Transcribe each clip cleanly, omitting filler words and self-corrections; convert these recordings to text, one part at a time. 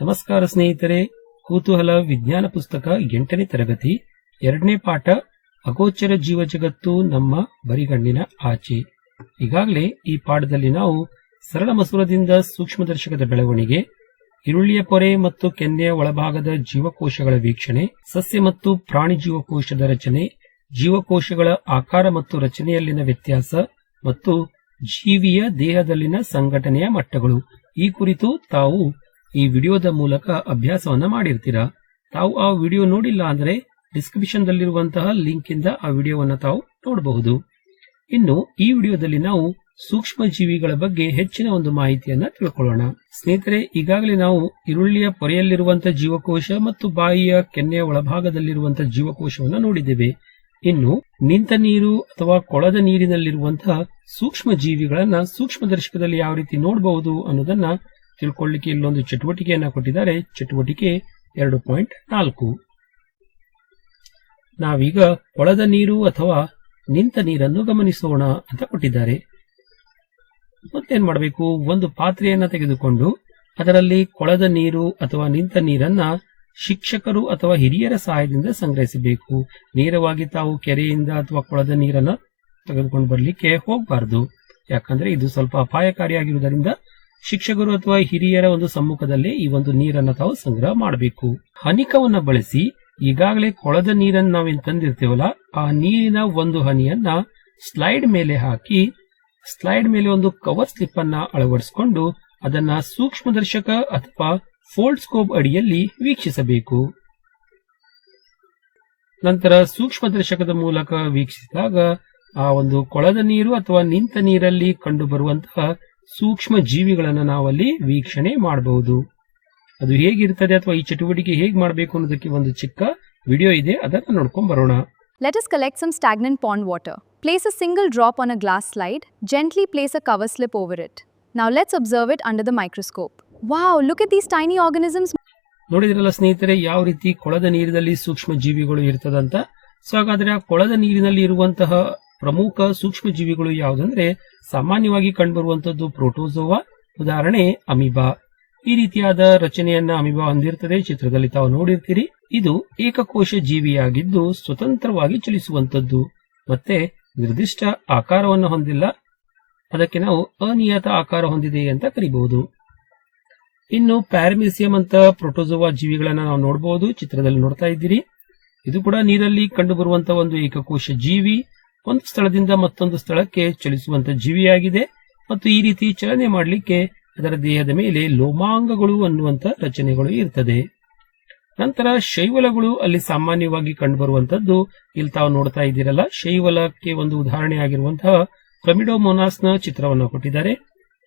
ನಮಸ್ಕಾರ ಸ್ನೇಹಿತರೆ, ಕುತೂಹಲ ವಿಜ್ಞಾನ ಪುಸ್ತಕ 8ನೇ ತರಗತಿ 2ನೇ ಪಾಠ ಅಗೋಚರ ಜೀವ ಜಗತ್ತು ನಮ್ಮ ಬರಿಗಣ್ಣಿನ ಆಚೆ. ಈಗಾಗಲೇ ಈ ಪಾಠದಲ್ಲಿ ನಾವು ಸರಳ ಮಸೂರದಿಂದ ಸೂಕ್ಷ್ಮದರ್ಶಕದ ಬೆಳವಣಿಗೆ, ಈರುಳ್ಳಿಯ ಪೊರೆ ಮತ್ತು ಕೆನ್ನೆಯ ಒಳಭಾಗದ ಜೀವಕೋಶಗಳ ವೀಕ್ಷಣೆ, ಸಸ್ಯ ಮತ್ತು ಪ್ರಾಣಿ ಜೀವಕೋಶದ ರಚನೆ, ಜೀವಕೋಶಗಳ ಆಕಾರ ಮತ್ತು ರಚನೆಯಲ್ಲಿನ ವ್ಯತ್ಯಾಸ ಮತ್ತು ಜೀವಿಯ ದೇಹದಲ್ಲಿನ ಸಂಘಟನೆಯ ಮಟ್ಟಗಳು ಈ ಕುರಿತು ತಾವು ಈ ವಿಡಿಯೋದ ಮೂಲಕ ಅಭ್ಯಾಸವನ್ನ ಮಾಡಿರ್ತೀರಾ. ತಾವು ಆ ವಿಡಿಯೋ ನೋಡಿಲ್ಲ ಅಂದ್ರೆ ಡಿಸ್ಕ್ರಿಪ್ಷನ್ ದಲ್ಲಿರುವಂತಹ ಲಿಂಕ್ ಇಂದ ಆ ವಿಡಿಯೋವನ್ನ ತಾವು ನೋಡಬಹುದು. ಇನ್ನು ಈ ವಿಡಿಯೋದಲ್ಲಿ ನಾವು ಸೂಕ್ಷ್ಮ ಜೀವಿಗಳ ಬಗ್ಗೆ ಹೆಚ್ಚಿನ ಒಂದು ಮಾಹಿತಿಯನ್ನ ತಿಳ್ಕೊಳ್ಳೋಣ. ಸ್ನೇಹಿತರೆ, ಈಗಾಗಲೇ ನಾವು ಈರುಳ್ಳಿಯ ಪೊರೆಯಲ್ಲಿರುವಂತಹ ಜೀವಕೋಶ ಮತ್ತು ಬಾಯಿಯ ಕೆನ್ನೆಯ ಒಳಭಾಗದಲ್ಲಿರುವಂತಹ ಜೀವಕೋಶವನ್ನ ನೋಡಿದ್ದೇವೆ. ಇನ್ನು ನಿಂತ ನೀರು ಅಥವಾ ಕೊಳದ ನೀರಿನಲ್ಲಿರುವಂತಹ ಸೂಕ್ಷ್ಮ ಜೀವಿಗಳನ್ನ ಸೂಕ್ಷ್ಮದರ್ಶಕದಲ್ಲಿ ಯಾವ ರೀತಿ ನೋಡಬಹುದು ಅನ್ನೋದನ್ನ ತಿಳ್ಕೊಳ್ಳಿಕ್ಕೆ ಇಲ್ಲೊಂದು ಚಟುವಟಿಕೆಯನ್ನ ಕೊಟ್ಟಿದ್ದಾರೆ. ಚಟುವಟಿಕೆ 2.4. ನಾವೀಗ ಕೊಳದ ನೀರು ಅಥವಾ ನಿಂತ ನೀರನ್ನು ಗಮನಿಸೋಣ ಅಂತ ಕೊಟ್ಟಿದ್ದಾರೆ. ಮತ್ತೇನ್ ಮಾಡಬೇಕು, ಒಂದು ಪಾತ್ರೆಯನ್ನ ತೆಗೆದುಕೊಂಡು ಅದರಲ್ಲಿ ಕೊಳದ ನೀರು ಅಥವಾ ನಿಂತ ನೀರನ್ನ ಶಿಕ್ಷಕರು ಅಥವಾ ಹಿರಿಯರ ಸಹಾಯದಿಂದ ಸಂಗ್ರಹಿಸಬೇಕು. ನೇರವಾಗಿ ತಾವು ಕೆರೆಯಿಂದ ಅಥವಾ ಕೊಳದ ನೀರನ್ನ ತೆಗೆದುಕೊಂಡು ಬರ್ಲಿಕ್ಕೆ ಹೋಗಬಾರದು. ಯಾಕಂದ್ರೆ ಇದು ಸ್ವಲ್ಪ ಅಪಾಯಕಾರಿಯಾಗಿರುವುದರಿಂದ ಶಿಕ್ಷಕರು ಅಥವಾ ಹಿರಿಯರ ಒಂದು ಸಮ್ಮುಖದಲ್ಲಿ ಈ ಒಂದು ನೀರನ್ನು ತಾವು ಸಂಗ್ರಹ ಮಾಡಬೇಕು. ಹನಿಕವನ್ನ ಬಳಸಿ ಈಗಾಗಲೇ ಕೊಳದ ನೀರನ್ನು ನಾವೇನ್ ತಂದಿರ್ತೇವಲ್ಲ, ಆ ನೀರಿನ ಒಂದು ಹನಿಯನ್ನ ಸ್ಲೈಡ್ ಮೇಲೆ ಹಾಕಿ ಸ್ಲೈಡ್ ಮೇಲೆ ಒಂದು ಕವರ್ ಸ್ಲಿಪ್ ಅನ್ನ ಅಳವಡಿಸಿಕೊಂಡು ಅದನ್ನ ಸೂಕ್ಷ್ಮದರ್ಶಕ ಅಥವಾ ಫೋಲ್ಡ್ ಸ್ಕೋಪ್ ಅಡಿಯಲ್ಲಿ ವೀಕ್ಷಿಸಬೇಕು. ನಂತರ ಸೂಕ್ಷ್ಮದರ್ಶಕದ ಮೂಲಕ ವೀಕ್ಷಿಸಿದಾಗ ಆ ಒಂದು ಕೊಳದ ನೀರು ಅಥವಾ ನಿಂತ ನೀರಲ್ಲಿ ಕಂಡು ಬರುವಂತಹ ಸೂಕ್ಷ್ಮ ಜೀವಿಗಳನ್ನು ನಾವಲ್ಲಿ ವೀಕ್ಷಣೆ ಮಾಡಬಹುದು. ಅದು ಹೇಗಿರ್ತದೆ ಅಥವಾ ಈ ಚಟುವಟಿಕೆ ಹೇಗೆ ಮಾಡಬೇಕು ಅನ್ನೋದಕ್ಕೆ ಒಂದು ಚಿಕ್ಕ ವಿಡಿಯೋ ಇದೆ, ಅದನ್ನು ನೋಡ್ಕೊಂಡು ಬರೋಣ. Let us collect some stagnant pond water. Place a single drop on a glass slide. Gently place a cover slip over it. Now let's observe it under the microscope. Wow, look at these tiny organisms. ನೋಡಿದ್ರಲ್ಲ ಸ್ನೇಹಿತರೆ, ಯಾವ ರೀತಿ ಕೊಳದ ನೀರಿನಲ್ಲಿ ಸೂಕ್ಷ್ಮ ಜೀವಿಗಳು ಇರ್ತದಂತ. So ಹಾಗಾದ್ರೆ ಆ ಕೊಳದ ನೀರಿನಲ್ಲಿ ಇರುವಂತಹ ಪ್ರಮುಖ ಸೂಕ್ಷ್ಮ ಜೀವಿಗಳು ಯಾವುದಂದ್ರೆ ಸಾಮಾನ್ಯವಾಗಿ ಕಂಡುಬರುವಂತದ್ದು ಪ್ರೋಟೋಜೋವಾ, ಉದಾಹರಣೆ ಅಮೀಬಾ. ಈ ರೀತಿಯಾದ ರಚನೆಯನ್ನ ಅಮೀಬಾ ಹೊಂದಿರ್ತದೆ. ಚಿತ್ರದಲ್ಲಿ ತಾವು ನೋಡಿರ್ತೀರಿ. ಇದು ಏಕಕೋಶ ಜೀವಿಯಾಗಿದ್ದು ಸ್ವತಂತ್ರವಾಗಿ ಚಲಿಸುವಂತದ್ದು ಮತ್ತೆ ನಿರ್ದಿಷ್ಟ ಆಕಾರವನ್ನು ಹೊಂದಿಲ್ಲ. ಅದಕ್ಕೆ ನಾವು ಅನಿಯತ ಆಕಾರ ಹೊಂದಿದೆ ಅಂತ ಕರಿಬಹುದು. ಇನ್ನು ಪ್ಯಾರಮೀಸಿಯಂ ಅಂತ ಪ್ರೋಟೋಜೋವಾ ಜೀವಿಗಳನ್ನ ನಾವು ನೋಡಬಹುದು. ಚಿತ್ರದಲ್ಲಿ ನೋಡ್ತಾ ಇದ್ದೀರಿ. ಇದು ಕೂಡ ನೀರಲ್ಲಿ ಕಂಡು ಬರುವಂತಹ ಒಂದು ಏಕಕೋಶ ಜೀವಿ. ಒಂದು ಸ್ಥಳದಿಂದ ಮತ್ತೊಂದು ಸ್ಥಳಕ್ಕೆ ಚಲಿಸುವಂತ ಜೀವಿಯಾಗಿದೆ ಮತ್ತು ಈ ರೀತಿ ಚಲನೆ ಮಾಡಲಿಕ್ಕೆ ಅದರ ದೇಹದ ಮೇಲೆ ಲೋಮಾಂಗಗಳು ಅನ್ನುವಂತ ರಚನೆಗಳು ಇರ್ತದೆ. ನಂತರ ಶೈವಲಗಳು ಅಲ್ಲಿ ಸಾಮಾನ್ಯವಾಗಿ ಕಂಡುಬರುವಂತದ್ದು. ಇಲ್ಲಿ ತಾವು ನೋಡ್ತಾ ಇದ್ದೀರಲ್ಲ, ಶೈವಲಕ್ಕೆ ಒಂದು ಉದಾಹರಣೆ ಆಗಿರುವಂತಹ ಫ್ಲಮಿಡೋಮೋನಾಸ್ನ ಚಿತ್ರವನ್ನು ಕೊಟ್ಟಿದ್ದಾರೆ.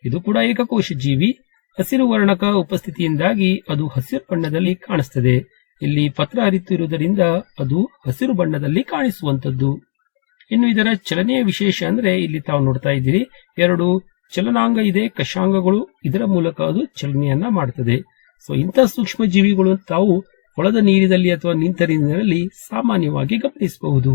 ಇದು ಕೂಡ ಏಕಕೋಶ ಜೀವಿ. ಹಸಿರು ವರ್ಣಕ ಉಪಸ್ಥಿತಿಯಿಂದಾಗಿ ಅದು ಹಸಿರು ಬಣ್ಣದಲ್ಲಿ ಕಾಣಿಸ್ತದೆ. ಇಲ್ಲಿ ಪತ್ರ ಹರಿತು ಇರುವುದರಿಂದ ಅದು ಹಸಿರು ಬಣ್ಣದಲ್ಲಿ ಕಾಣಿಸುವಂತದ್ದು. ಇನ್ನು ಇದರ ಚಲನೆಯ ವಿಶೇಷ ಅಂದ್ರೆ ಇಲ್ಲಿ ತಾವು ನೋಡ್ತಾ ಇದ್ದೀರಿ, 2 ಚಲನಾಂಗ ಇದೆ, ಕಷಾಂಗಗಳು. ಇದರ ಮೂಲಕ ಅದು ಚಲನೆಯನ್ನ ಮಾಡುತ್ತದೆ. ಸೊ ಇಂತಹ ಸೂಕ್ಷ್ಮ ಜೀವಿಗಳು ತಾವು ಕೊಳದ ನೀರಿನಲ್ಲಿ ಅಥವಾ ನಿಂತ ನೀರಿನಲ್ಲಿ ಸಾಮಾನ್ಯವಾಗಿ ಗಮನಿಸಬಹುದು.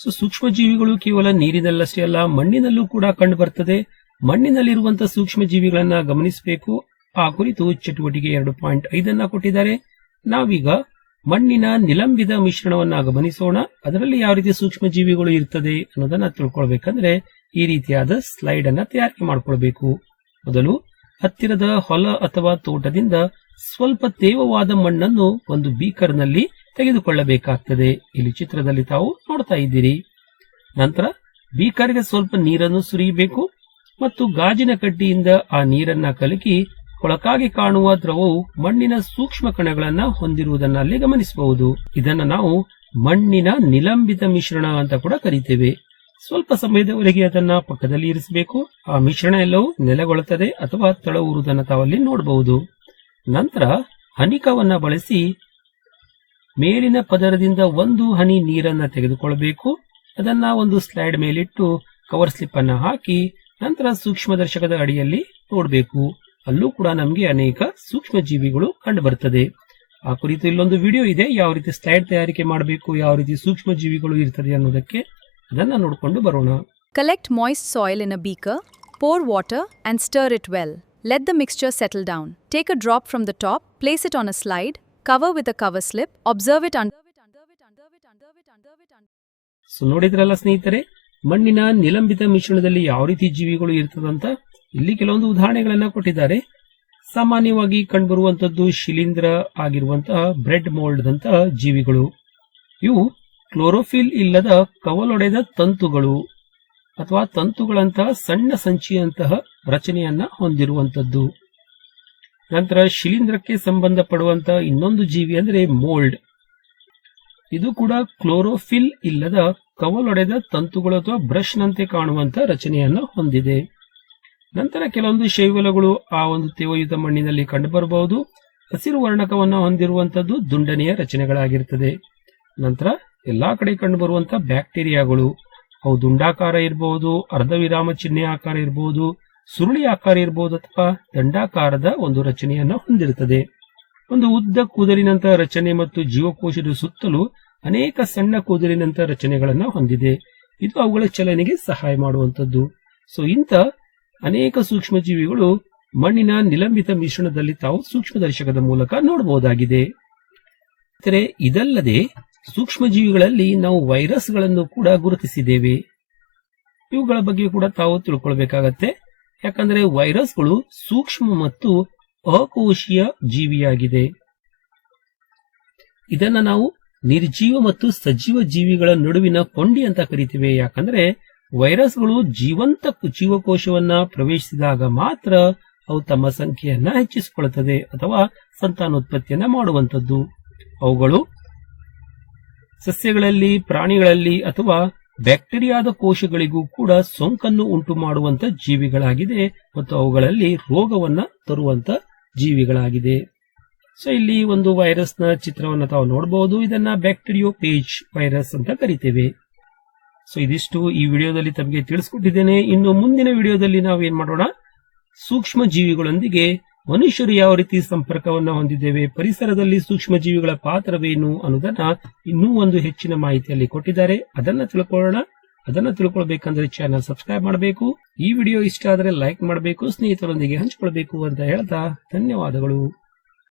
ಸೊ ಸೂಕ್ಷ್ಮ ಜೀವಿಗಳು ಕೇವಲ ನೀರಿನಲ್ಲಷ್ಟೇ ಅಲ್ಲ, ಮಣ್ಣಿನಲ್ಲೂ ಕೂಡ ಕಂಡು ಬರ್ತದೆ. ಮಣ್ಣಿನಲ್ಲಿರುವಂತಹ ಸೂಕ್ಷ್ಮ ಜೀವಿಗಳನ್ನ ಗಮನಿಸಬೇಕು. ಆ ಕುರಿತು ಚಟುವಟಿಕೆ 2.5 ಕೊಟ್ಟಿದ್ದಾರೆ. ನಾವೀಗ ಮಣ್ಣಿನ ನಿಲಂಬಿತ ಮಿಶ್ರಣವನ್ನ ಗಮನಿಸೋಣ. ಅದರಲ್ಲಿ ಯಾವ ರೀತಿ ಸೂಕ್ಷ್ಮ ಜೀವಿಗಳು ಇರ್ತದೆ ಅನ್ನೋದನ್ನ ತಿಳ್ಕೊಳ್ಬೇಕಂದ್ರೆ ಈ ರೀತಿಯಾದ ಸ್ಲೈಡ್ ಅನ್ನ ತಯಾರಿಕೆ ಮಾಡ್ಕೊಳ್ಬೇಕು. ಮೊದಲು ಹತ್ತಿರದ ಹೊಲ ಅಥವಾ ತೋಟದಿಂದ ಸ್ವಲ್ಪ ತೇವವಾದ ಮಣ್ಣನ್ನು ಒಂದು ಬೀಕರ್ ನಲ್ಲಿ ತೆಗೆದುಕೊಳ್ಳಬೇಕಾಗ್ತದೆ. ಇಲ್ಲಿ ಚಿತ್ರದಲ್ಲಿ ತಾವು ನೋಡ್ತಾ ಇದ್ದೀರಿ. ನಂತರ ಬೀಕರ್ಗೆ ಸ್ವಲ್ಪ ನೀರನ್ನು ಸುರಿಯಬೇಕು ಮತ್ತು ಗಾಜಿನ ಕಡ್ಡಿಯಿಂದ ಆ ನೀರನ್ನ ಕಲಕಿ ಕೊಳಕಾಗಿ ಕಾಣುವ ದ್ರವವು ಮಣ್ಣಿನ ಸೂಕ್ಷ್ಮ ಕಣಗಳನ್ನ ಹೊಂದಿರುವುದನ್ನ ಅಲ್ಲಿ ಗಮನಿಸಬಹುದು. ಇದನ್ನ ನಾವು ಮಣ್ಣಿನ ನಿಲಂಬಿತ ಮಿಶ್ರಣ ಅಂತ ಕೂಡ ಕರೀತೇವೆ. ಸ್ವಲ್ಪ ಸಮಯದವರೆಗೆ ಅದನ್ನ ಪಕ್ಕದಲ್ಲಿ ಇರಿಸಬೇಕು. ಆ ಮಿಶ್ರಣ ಎಲ್ಲವೂ ನೆಲೆಗೊಳ್ಳುತ್ತದೆ ಅಥವಾ ತಳ ಊರುವುದನ್ನು ತಾವಲ್ಲಿ ನೋಡಬಹುದು. ನಂತರ ಹನಿಕವನ್ನ ಬಳಸಿ ಮೇಲಿನ ಪದರದಿಂದ 1 ಹನಿ ನೀರನ್ನ ತೆಗೆದುಕೊಳ್ಳಬೇಕು. ಅದನ್ನ ಒಂದು ಸ್ಲೈಡ್ ಮೇಲಿಟ್ಟು ಕವರ್ ಸ್ಲಿಪ್ ಅನ್ನ ಹಾಕಿ ನಂತರ ಸೂಕ್ಷ್ಮದರ್ಶಕದ ಅಡಿಯಲ್ಲಿ ನೋಡಬೇಕು. ಅಲ್ಲೂ ಕೂಡ ನಮಗೆ ಅನೇಕ ಸೂಕ್ಷ್ಮ ಜೀವಿಗಳು ಕಂಡು ಬರ್ತದೆ. ಆ ಕುರಿತು ಇಲ್ಲೊಂದು ವಿಡಿಯೋ ಇದೆ, ಯಾವ ರೀತಿ ಸ್ಲೈಡ್ ತಯಾರಿಕೆ ಮಾಡಬೇಕು, ಯಾವ ರೀತಿ ಸೂಕ್ಷ್ಮ ಜೀವಿಗಳು ಇರ್ತದೆ ಅನ್ನೋದಕ್ಕೆ. ಅದನ್ನ ನೋಡಿಕೊಂಡು ಬರೋಣ. Collect moist soil in a beaker, pour water and stir it well. Let the mixture settle down. Take a drop from the top, place it on a slide, cover with a cover slip, observe it under. So ನೋಡಿದ್ರಲ್ಲ ಸ್ನೇಹಿತರೆ, ಮಣ್ಣಿನ ನಿಲಂಬಿತ ಮಿಶ್ರಣದಲ್ಲಿ ಯಾವ ರೀತಿ ಜೀವಿಗಳು ಇರ್ತದಂತ ಇಲ್ಲಿ ಕೆಲವೊಂದು ಉದಾಹರಣೆಗಳನ್ನ ಕೊಟ್ಟಿದ್ದಾರೆ. ಸಾಮಾನ್ಯವಾಗಿ ಕಂಡುಬರುವಂತದ್ದು ಶಿಲೀಂಧ್ರ ಆಗಿರುವಂತಹ ಬ್ರೆಡ್ ಮೋಲ್ಡ್ ದಂತಹ ಜೀವಿಗಳು. ಇವು ಕ್ಲೋರೋಫಿಲ್ ಇಲ್ಲದ ಕವಲೊಡೆದ ತಂತುಗಳು ಅಥವಾ ತಂತುಗಳಂತಹ ಸಣ್ಣ ಸಂಚಿಯಂತಹ ರಚನೆಯನ್ನ ಹೊಂದಿರುವಂತದ್ದು. ನಂತರ ಶಿಲೀಂಧ್ರಕ್ಕೆ ಸಂಬಂಧಪಡುವಂತಹ ಇನ್ನೊಂದು ಜೀವಿ ಅಂದ್ರೆ ಮೋಲ್ಡ್. ಇದು ಕೂಡ ಕ್ಲೋರೋಫಿಲ್ ಇಲ್ಲದ ಕವಲೊಡೆದ ತಂತುಗಳು ಅಥವಾ ಬ್ರಷ್ ನಂತೆ ಕಾಣುವಂತ ರಚನೆಯನ್ನ ಹೊಂದಿದೆ. ನಂತರ ಕೆಲವೊಂದು ಶೈವಲಗಳು ಆ ಒಂದು ತೇವಯುತ ಮಣ್ಣಿನಲ್ಲಿ ಕಂಡುಬರಬಹುದು. ಹಸಿರು ವರ್ಣಕವನ್ನ ಹೊಂದಿರುವಂತದ್ದು ದುಂಡನೆಯ ರಚನೆಗಳಾಗಿರ್ತದೆ. ನಂತರ ಎಲ್ಲಾ ಕಡೆ ಕಂಡುಬರುವಂತಹ ಬ್ಯಾಕ್ಟೀರಿಯಾಗಳು, ಅವು ದುಂಡಾಕಾರ ಇರಬಹುದು, ಅರ್ಧ ವಿರಾಮ ಚಿಹ್ನೆ ಆಕಾರ ಇರಬಹುದು, ಸುರುಳಿ ಆಕಾರ ಇರಬಹುದು ಅಥವಾ ದಂಡಾಕಾರದ ಒಂದು ರಚನೆಯನ್ನ ಹೊಂದಿರುತ್ತದೆ. ಒಂದು ಉದ್ದ ಕೂದಲಿನಂತಹ ರಚನೆ ಮತ್ತು ಜೀವಕೋಶದ ಸುತ್ತಲೂ ಅನೇಕ ಸಣ್ಣ ಕೂದಲಿನಂತಹ ರಚನೆಗಳನ್ನ ಹೊಂದಿದೆ. ಇದು ಅವುಗಳ ಚಲನೆಗೆ ಸಹಾಯ ಮಾಡುವಂತದ್ದು. ಸೊ ಇಂಥ ಅನೇಕ ಸೂಕ್ಷ್ಮ ಜೀವಿಗಳು ಮಣ್ಣಿನ ನಿಲಂಬಿತ ಮಿಶ್ರಣದಲ್ಲಿ ತಾವು ಸೂಕ್ಷ್ಮದರ್ಶಕದ ಮೂಲಕ ನೋಡಬಹುದಾಗಿದೆ. ಇದಲ್ಲದೆ ಸೂಕ್ಷ್ಮ ಜೀವಿಗಳಲ್ಲಿ ನಾವು ವೈರಸ್ಗಳನ್ನು ಕೂಡ ಗುರುತಿಸಿದ್ದೇವೆ. ಇವುಗಳ ಬಗ್ಗೆ ಕೂಡ ತಾವು ತಿಳ್ಕೊಳ್ಬೇಕಾಗತ್ತೆ. ಯಾಕಂದ್ರೆ ವೈರಸ್ಗಳು ಸೂಕ್ಷ್ಮ ಮತ್ತು ಅಕೋಶೀಯ ಜೀವಿಯಾಗಿದೆ. ಇದನ್ನ ನಾವು ನಿರ್ಜೀವ ಮತ್ತು ಸಜೀವ ಜೀವಿಗಳ ನಡುವಿನ ಕೊಂಡಿ ಅಂತ ಕರಿತೀವಿ. ಯಾಕಂದ್ರೆ ವೈರಸ್ಗಳು ಜೀವಂತ ಜೀವಕೋಶವನ್ನ ಪ್ರವೇಶಿಸಿದಾಗ ಮಾತ್ರ ಅವು ತಮ್ಮ ಸಂಖ್ಯೆಯನ್ನ ಹೆಚ್ಚಿಸಿಕೊಳ್ಳುತ್ತದೆ ಅಥವಾ ಸಂತಾನೋತ್ಪತ್ತಿಯನ್ನ ಮಾಡುವಂತದ್ದು. ಅವುಗಳು ಸಸ್ಯಗಳಲ್ಲಿ, ಪ್ರಾಣಿಗಳಲ್ಲಿ ಅಥವಾ ಬ್ಯಾಕ್ಟೀರಿಯಾದ ಕೋಶಗಳಿಗೂ ಕೂಡ ಸೋಂಕನ್ನು ಉಂಟು ಮಾಡುವಂತ ಜೀವಿಗಳಾಗಿದೆ ಮತ್ತು ಅವುಗಳಲ್ಲಿ ರೋಗವನ್ನ ತರುವಂತ ಜೀವಿಗಳಾಗಿದೆ. ಸೊ ಇಲ್ಲಿ ಒಂದು ವೈರಸ್ ನ ಚಿತ್ರವನ್ನು ತಾವು ನೋಡಬಹುದು. ಇದನ್ನ ಬ್ಯಾಕ್ಟೀರಿಯೋಫೇಜ್ ವೈರಸ್ ಅಂತ ಕರಿತೇವೆ. ಸೊ ಇದಿಷ್ಟು ಈ ವಿಡಿಯೋದಲ್ಲಿ ತಮಗೆ ತಿಳಿಸ್ಕೊಟ್ಟಿದ್ದೇನೆ. ಇನ್ನು ಮುಂದಿನ ವಿಡಿಯೋದಲ್ಲಿ ನಾವು ಏನ್ ಮಾಡೋಣ, ಸೂಕ್ಷ್ಮ ಜೀವಿಗಳೊಂದಿಗೆ ಮನುಷ್ಯರು ಯಾವ ರೀತಿ ಸಂಪರ್ಕವನ್ನ ಹೊಂದಿದ್ದೇವೆ, ಪರಿಸರದಲ್ಲಿ ಸೂಕ್ಷ್ಮ ಜೀವಿಗಳ ಪಾತ್ರವೇನು ಅನ್ನೋದನ್ನ ಇನ್ನೂ ಒಂದು ಹೆಚ್ಚಿನ ಮಾಹಿತಿಯಲ್ಲಿ ಕೊಟ್ಟಿದ್ದಾರೆ. ಅದನ್ನ ತಿಳ್ಕೊಳ್ಳೋಣ. ಅದನ್ನ ತಿಳ್ಕೊಳ್ಬೇಕಂದ್ರೆ ಚಾನಲ್ ಸಬ್ಸ್ಕ್ರೈಬ್ ಮಾಡಬೇಕು. ಈ ವಿಡಿಯೋ ಇಷ್ಟ ಆದರೆ ಲೈಕ್ ಮಾಡಬೇಕು, ಸ್ನೇಹಿತರೊಂದಿಗೆ ಹಂಚಿಕೊಳ್ಬೇಕು ಅಂತ ಹೇಳ್ತಾ ಧನ್ಯವಾದಗಳು.